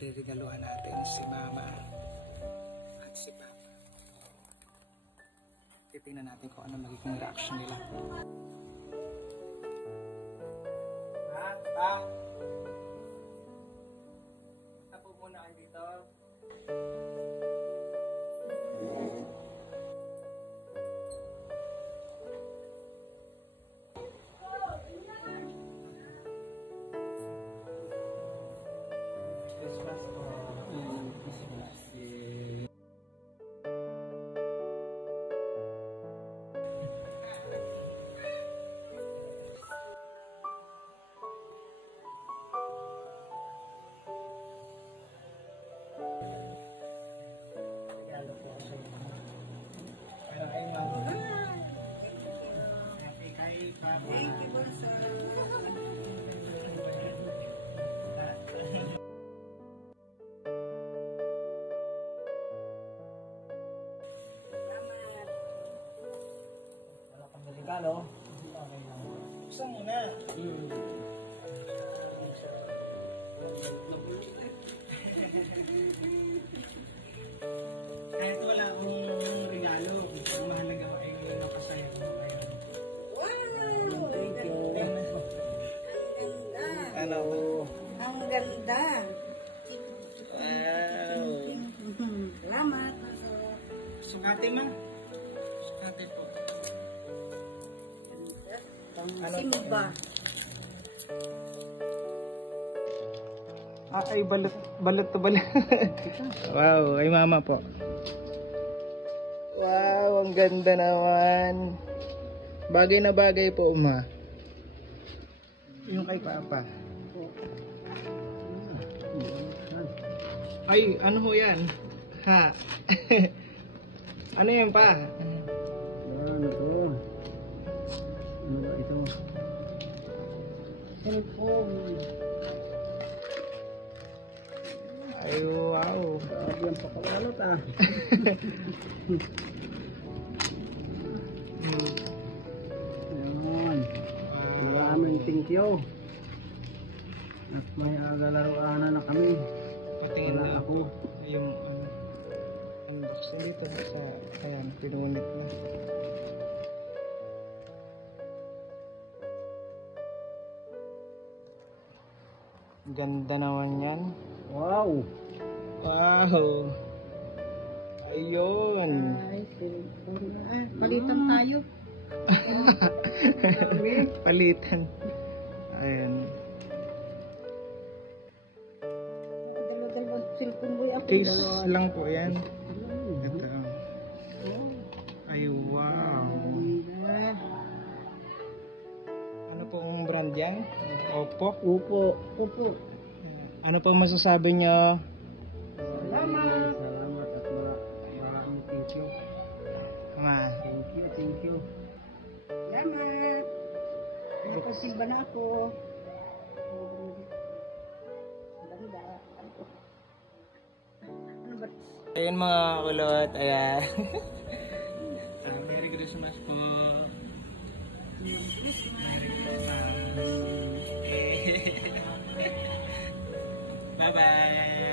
Pagre-regaluhan natin si Mama at si Papa. Titingnan natin kung ano magiging reaction nila. Pa? Tapo muna kayo dito. Christmas po. Christmas. Regalo po sa inyo. Pero ay Mama. Happy kay Papa. Thank you, Bonsa. Wala pang regalo. Okay lang. Buksan mo na. Kahit wala akong regalo, ang mahalaga ay napasaya ko ngayon. Wow! Thank you. Ang ganda. Ano? Ang ganda. Wow. Salamat. Sukati ma. Sukati po. Ano Simba. Ay, balot to balot. Wow, ay Mama po. Wow, ang ganda naman. Bagay na bagay po, Ma. Yung kay Papa. Ay, ano ho yan? Ha? Ano yan pa? Ano to? Ano ba ito? Cellphone. Ay, wow. Grabe ang pakabalot ah. Ayun. Maraming thank you. At may agalaruanan na kami. Patingin Wala na ako. yung unboxing dito sa, ayan, pinunit na. Ganda naman yan. Wow! Wow! Ayun! Ay, cellphone na. Palitan tayo. Palitan. Ayun. Dalawa-dalawang cellphone mo ako. Case lang po yan. Ito. Ay, wow! Ano pong brand yan? Oppo? Upo. Upo. Ano pong masasabi nyo? Salamat. Salamat at maraming thank you. Ma? Thank you, thank you. Salamat. Nakasimba na ako. Ganda. Ano ba? Ayun mga kulot, ayan. Merry Christmas po. Merry Christmas. Bye-bye.